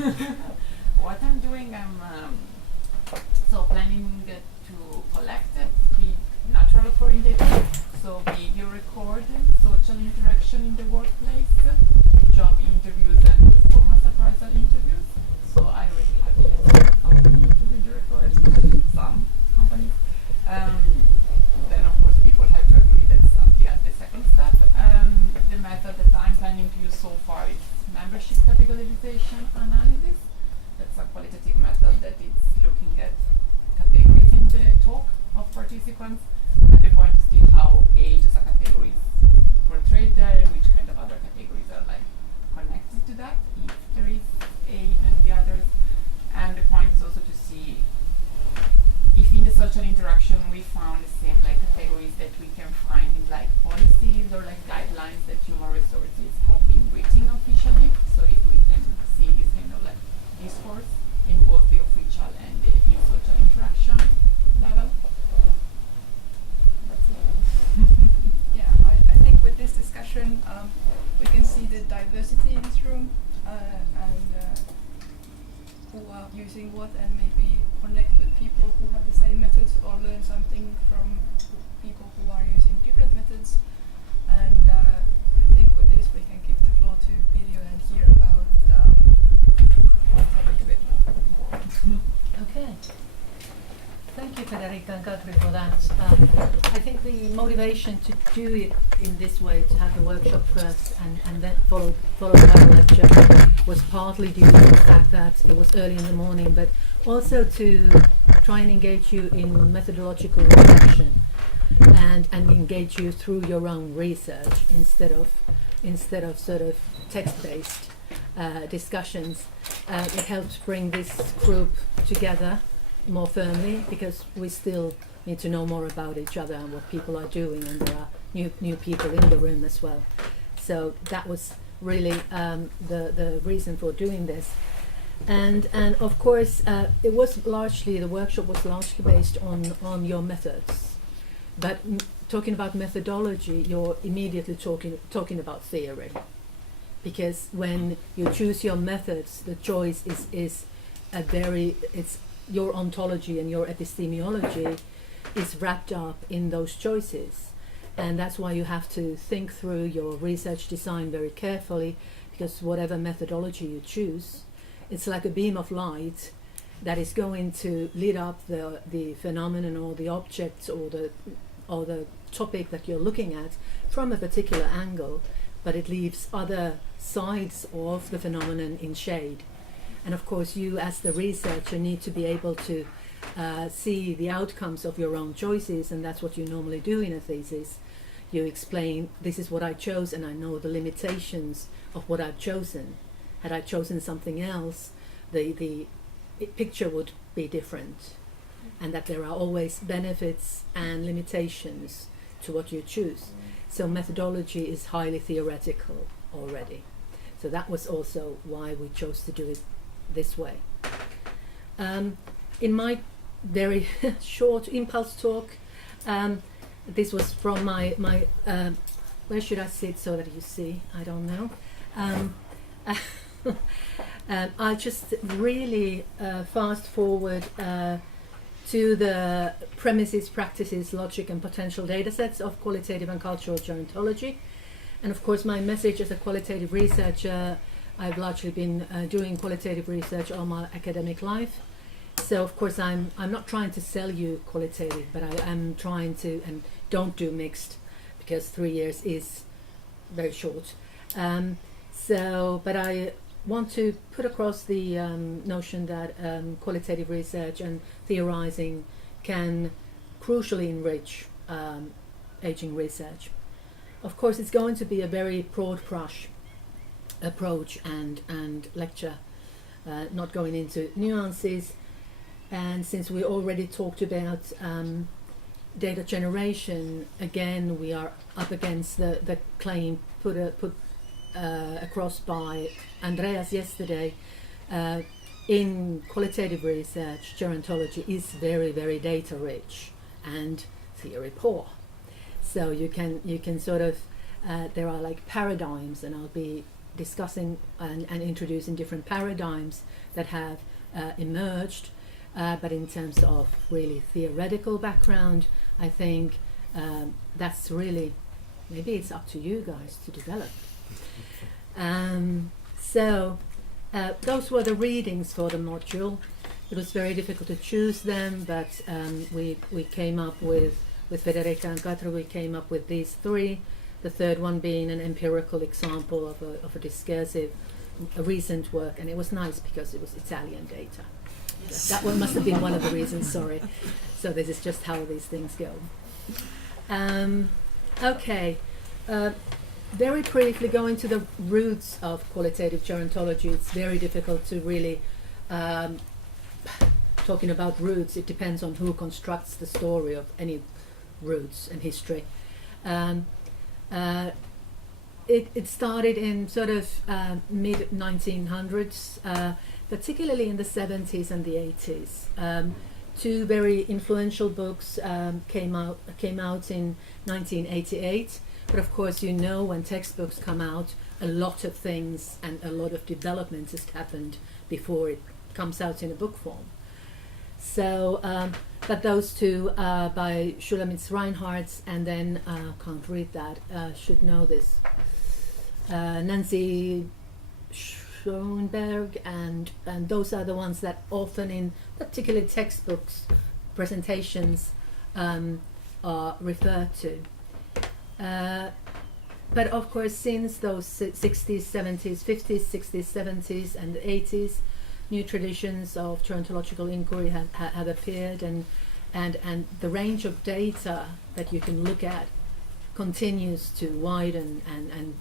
What I'm doing, I'm planning to collect the natural occurring data, so video record social interaction in the workplace, job interviews and performance appraisal interviews. So I already have a company to do the record, some companies. Then of course people have to agree that the second step. The method that I'm planning to use so far is membership categorization analysis. That's a qualitative method that is looking at categories in the talk of participants, and the point is still how age as a category is portrayed there and which kind of other categories are like connected to that, if there is age and the others. And the point is also to see if in the social interaction we found the same like categories that we can find in like policies or like guidelines that human resources have been written officially. So if we can see this kind of like discourse in both the official and the social interaction level. That's it. Yeah, I think with this discussion we can see the diversity in this room and who are using what, and maybe connect with people who have the same methods or learn something from people who are using different methods. And I think with this we can give the floor to Pirjo and hear about the topic a bit more. Okay. Thank you, Federica and Katri, for that. I think the motivation to do it in this way, to have the workshop first and then followed by the lecture, was partly due to the fact that it was early in the morning, but also to try and engage you in methodological reflection and engage you through your own research instead of sort of text-based discussions. It helps bring this group together more firmly, because we still need to know more about each other and what people are doing, and there are new people in the room as well. So that was really the reason for doing this. And of course it was largely, the workshop was largely based on your methods, but talking about methodology, you're immediately talking about theory, because when you choose your methods, the choice is it's your ontology and your epistemology is wrapped up in those choices, and that's why you have to think through your research design very carefully, because whatever methodology you choose, it's like a beam of light that is going to lead up the phenomenon or the object or the topic that you're looking at from a particular angle, but it leaves other sides of the phenomenon in shade. And of course you as the researcher need to be able to see the outcomes of your own choices, and that's what you normally do in a thesis. You explain, this is what I chose and I know the limitations of what I've chosen. Had I chosen something else, the picture would be different, and that there are always benefits and limitations to what you choose. So methodology is highly theoretical already. So that was also why we chose to do it this way. In my very short impulse talk, this was from my where should I sit so that you see? I don't know. I'll just really fast forward to the premises, practices, logic and potential datasets of qualitative and cultural gerontology. And of course my message as a qualitative researcher, I've largely been doing qualitative research all my academic life. So of course I'm not trying to sell you qualitative, but I am trying to, and don't do mixed, because 3 years is very short. But I want to put across the notion that qualitative research and theorizing can crucially enrich aging research. Of course it's going to be a very broad brush approach and lecture, not going into nuances. And since we already talked about data generation, again we are up against the claim put across by Andreas yesterday. In qualitative research, gerontology is very, very data rich and theory poor. So you can sort of there are like paradigms, and I'll be discussing and introducing different paradigms that have emerged, but in terms of really theoretical background, I think that's really, maybe it's up to you guys to develop. So those were the readings for the module. It was very difficult to choose them, but we came up with Federica and Katru, we came up with these three. The third one being an empirical example of a discursive, a recent work, and it was nice because it was Italian data. Yes. That one must have been one of the reasons, sorry. So this is just how these things go. Okay, very briefly going to the roots of qualitative gerontology. It's very difficult to really, talking about roots, it depends on who constructs the story of any roots and history. It started in sort of mid-1900s, particularly in the 70s and the 80s. Two very influential books came out in 1988, but of course you know when textbooks come out, a lot of things and a lot of development has happened before it comes out in a book form. So, but those two by Schulemitz Reinhardt, and then can't read that, should know this, Nancy Schoenberg, and those are the ones that often in particularly textbooks, presentations are referred to. But of course, since those 60s, 70s, 50s, 60s, 70s, and 80s, new traditions of gerontological inquiry have appeared, and the range of data that you can look at continues to widen, and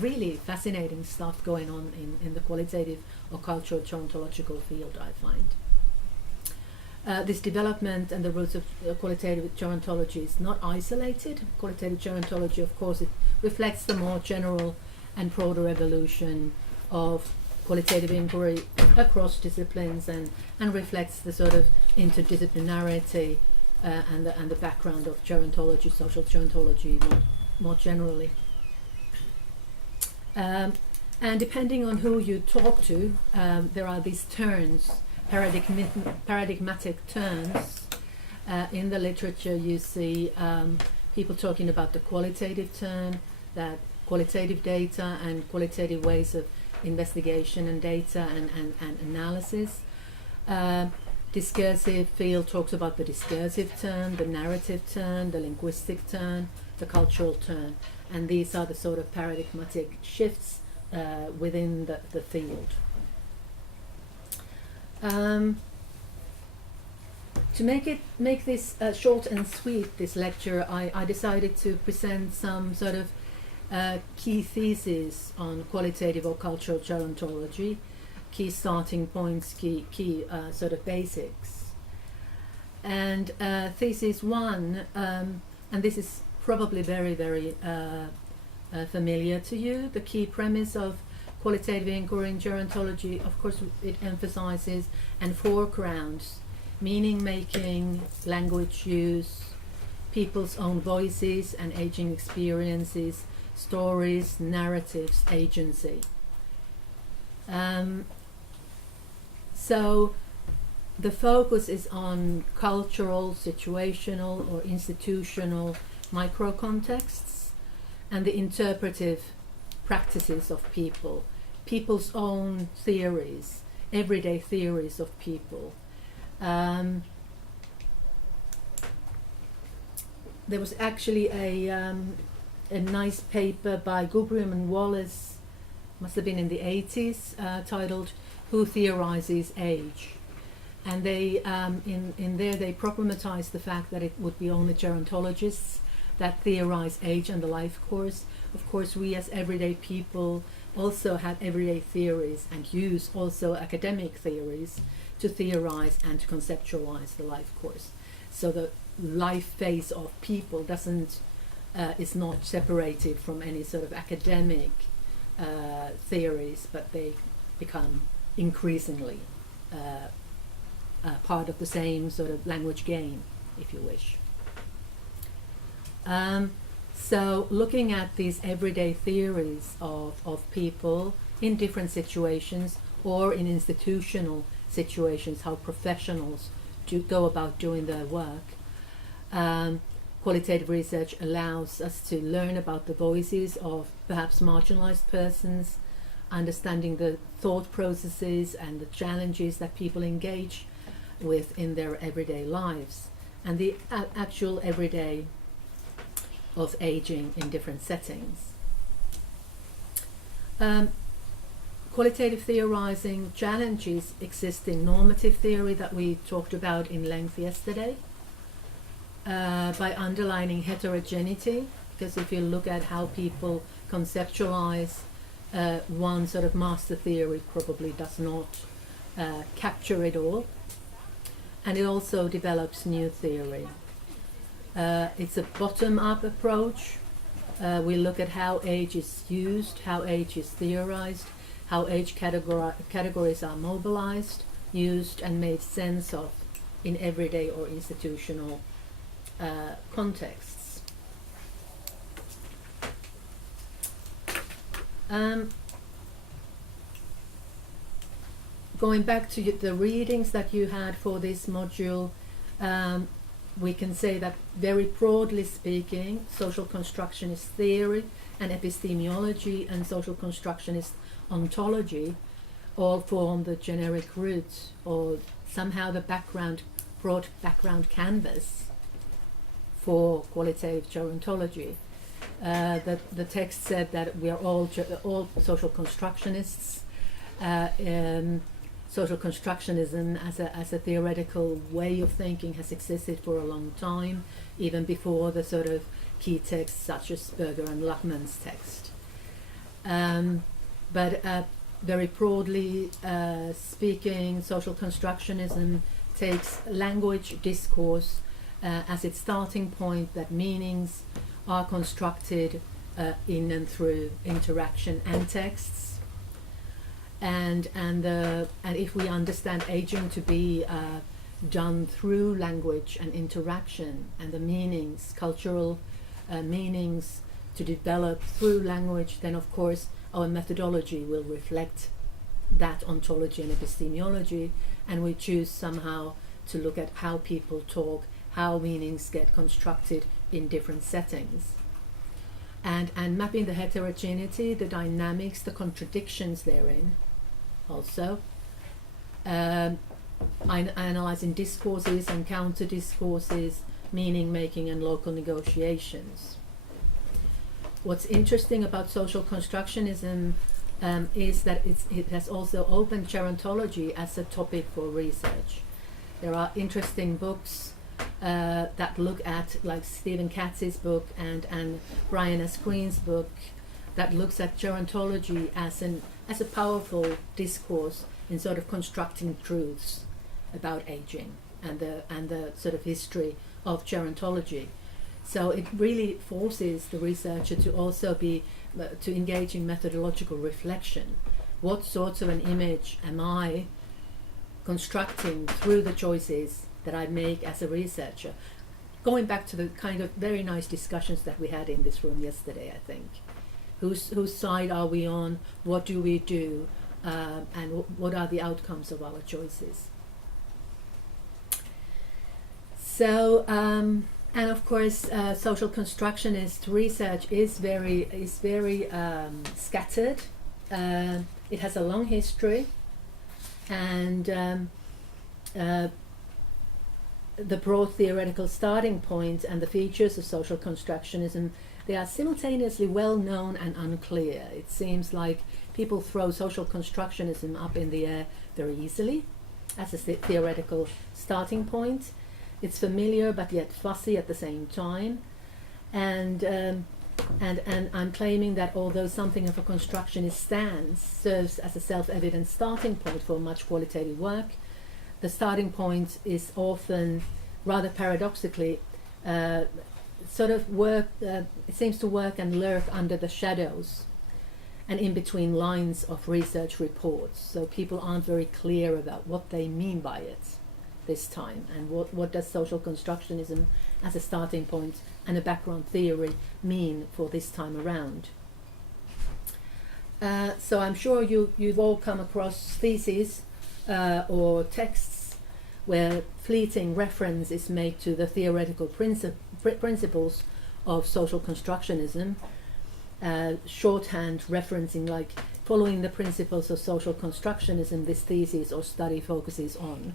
really fascinating stuff going on in the qualitative or cultural gerontological field, I find. This development and the roots of qualitative gerontology is not isolated. Qualitative gerontology, of course, it reflects the more general and broader evolution of qualitative inquiry across disciplines, and reflects the sort of interdisciplinarity and the background of gerontology, social gerontology more generally. And depending on who you talk to, there are these turns, paradigmatic turns. In the literature you see people talking about the qualitative turn, that qualitative data and qualitative ways of investigation and data and analysis. Discursive field talks about the discursive turn, the narrative turn, the linguistic turn, the cultural turn, and these are the sort of paradigmatic shifts within the field. To make this short and sweet, this lecture, I decided to present some sort of key theses on qualitative or cultural gerontology, key starting points, key sort of basics. And thesis one, and this is probably very, very familiar to you, the key premise of qualitative inquiry in gerontology, of course, it emphasizes and foregrounds meaning making, language use, people's own voices and aging experiences, stories, narratives, agency. So the focus is on cultural, situational or institutional micro-contexts and the interpretive practices of people, people's own theories, everyday theories of people. There was actually a nice paper by Gubrium and Wallace, must have been in the 80s, titled "Who Theorizes Age?" And they, in there, they problematized the fact that it would be only gerontologists that theorize age and the life course. Of course, we as everyday people also have everyday theories and use also academic theories to theorize and to conceptualize the life course. So the life phase of people is not separated from any sort of academic theories, but they become increasingly part of the same sort of language game, if you wish. So looking at these everyday theories of people in different situations or in institutional situations, how professionals go about doing their work. Qualitative research allows us to learn about the voices of perhaps marginalized persons, understanding the thought processes and the challenges that people engage with in their everyday lives, and the actual everyday of aging in different settings. Qualitative theorizing challenges exist in normative theory that we talked about in length yesterday, by underlining heterogeneity, because if you look at how people conceptualize, one sort of master theory probably does not capture it all. And it also develops new theory. It's a bottom-up approach. We look at how age is used, how age is theorized, how age categories are mobilized, used, and made sense of in everyday or institutional contexts. Going back to the readings that you had for this module, we can say that very broadly speaking, social constructionist theory and epistemology and social constructionist ontology all form the generic root, or somehow the broad background canvas for qualitative gerontology. The text said that we are all social constructionists. Social constructionism as a theoretical way of thinking has existed for a long time, even before the sort of key texts such as Berger and Luckman's text. But very broadly speaking, social constructionism takes language discourse as its starting point, that meanings are constructed in and through interaction and texts. And if we understand aging to be done through language and interaction, and the meanings, cultural meanings to develop through language, then of course our methodology will reflect that ontology and epistemology, and we choose somehow to look at how people talk, how meanings get constructed in different settings. And mapping the heterogeneity, the dynamics, the contradictions therein. Also, analyzing discourses and counter discourses, meaning making and local negotiations. What's interesting about social constructionism is that it has also opened gerontology as a topic for research. There are interesting books that look at, like Stephen Katz's book and Brian S. Green's book, that looks at gerontology as a powerful discourse in sort of constructing truths about aging and the sort of history of gerontology. So it really forces the researcher to also to engage in methodological reflection. What sorts of an image am I constructing through the choices that I make as a researcher? Going back to the kind of very nice discussions that we had in this room yesterday, I think. Whose side are we on? What do we do? And what are the outcomes of our choices? So, and of course, social constructionist research is very scattered. It has a long history, and the broad theoretical starting point and the features of social constructionism, they are simultaneously well known and unclear. It seems like people throw social constructionism up in the air very easily as a theoretical starting point. It's familiar but yet fussy at the same time. And I'm claiming that although something of a constructionist stance serves as a self-evident starting point for much qualitative work, the starting point is often, rather paradoxically, it seems to work and lurk under the shadows and in between lines of research reports. So people aren't very clear about what they mean by it. this time, and what does social constructionism as a starting point and a background theory mean for this time around. So I'm sure you've all come across theses or texts where fleeting reference is made to the theoretical principles of social constructionism, shorthand referencing like following the principles of social constructionism this thesis or study focuses on,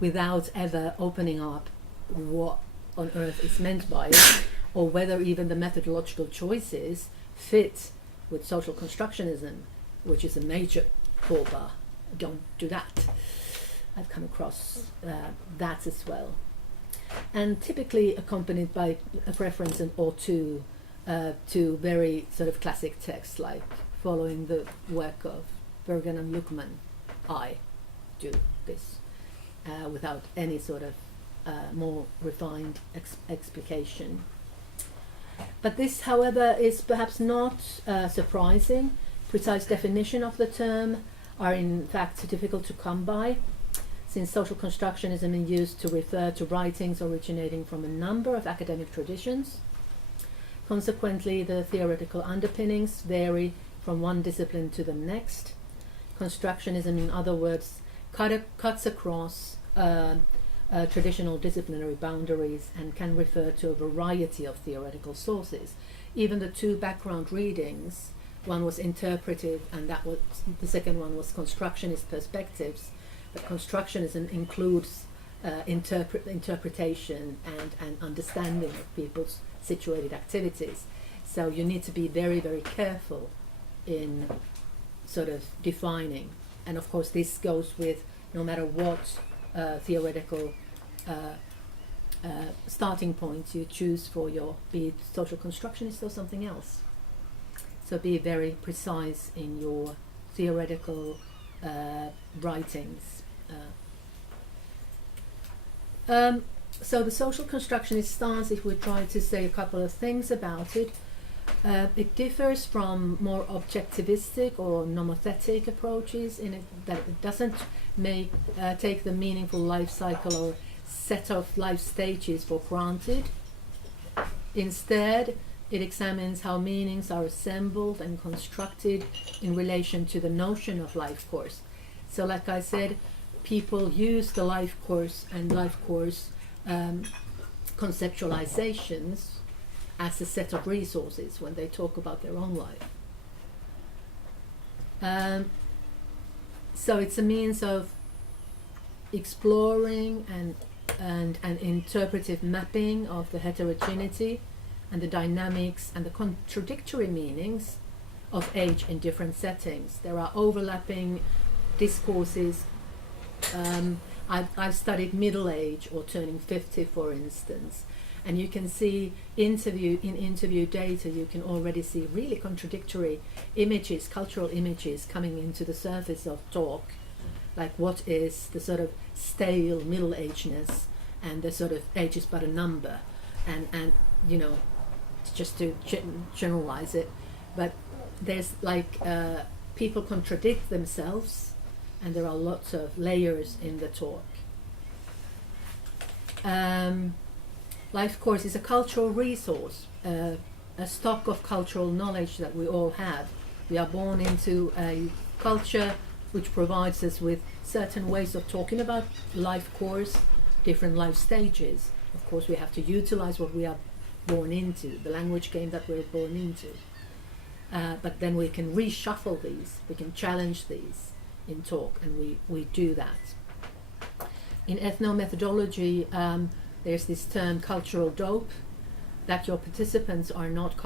without ever opening up what on earth is meant by it, or whether even the methodological choices fit with social constructionism, which is a major fallback. Don't do that. I've come across that as well. And typically accompanied by a reference or two to very sort of classic texts, like following the work of Bergen and Luckman, I do this, without any sort of more refined explication. But this, however, is perhaps not surprising. Precise definition of the term are in fact difficult to come by, since social constructionism is used to refer to writings originating from a number of academic traditions. Consequently, the theoretical underpinnings vary from one discipline to the next. Constructionism, in other words, cuts across traditional disciplinary boundaries and can refer to a variety of theoretical sources. Even the two background readings, one was interpretive and the second one was constructionist perspectives, but constructionism includes interpretation and understanding of people's situated activities. So you need to be very, very careful in sort of defining. And of course this goes with no matter what theoretical starting point you choose for your, be it social constructionist or something else. So be very precise in your theoretical writings. So the social constructionist stance, if we try to say a couple of things about it, it differs from more objectivistic or nomothetic approaches in it, that it doesn't take the meaningful life cycle or set of life stages for granted. Instead, it examines how meanings are assembled and constructed in relation to the notion of life course. So like I said, people use the life course and life course conceptualizations as a set of resources when they talk about their own life. So it's a means of exploring and interpretive mapping of the heterogeneity and the dynamics and the contradictory meanings of age in different settings. There are overlapping discourses. I've studied middle age or turning 50, for instance, and you can see interview data, you can already see really contradictory images, cultural images coming into the surface of talk, like what is the sort of stale middle-agedness and the sort of age is but a number, and you know, just to generalize it, but there's like people contradict themselves, and there are lots of layers in the talk. Life course is a cultural resource, a stock of cultural knowledge that we all have. We are born into a culture which provides us with certain ways of talking about life course, different life stages. Of course, we have to utilize what we are born into, the language game that we're born into. But then we can reshuffle these, we can challenge these in talk, and we do that. In ethnomethodology, there's this term cultural dope, that your participants are not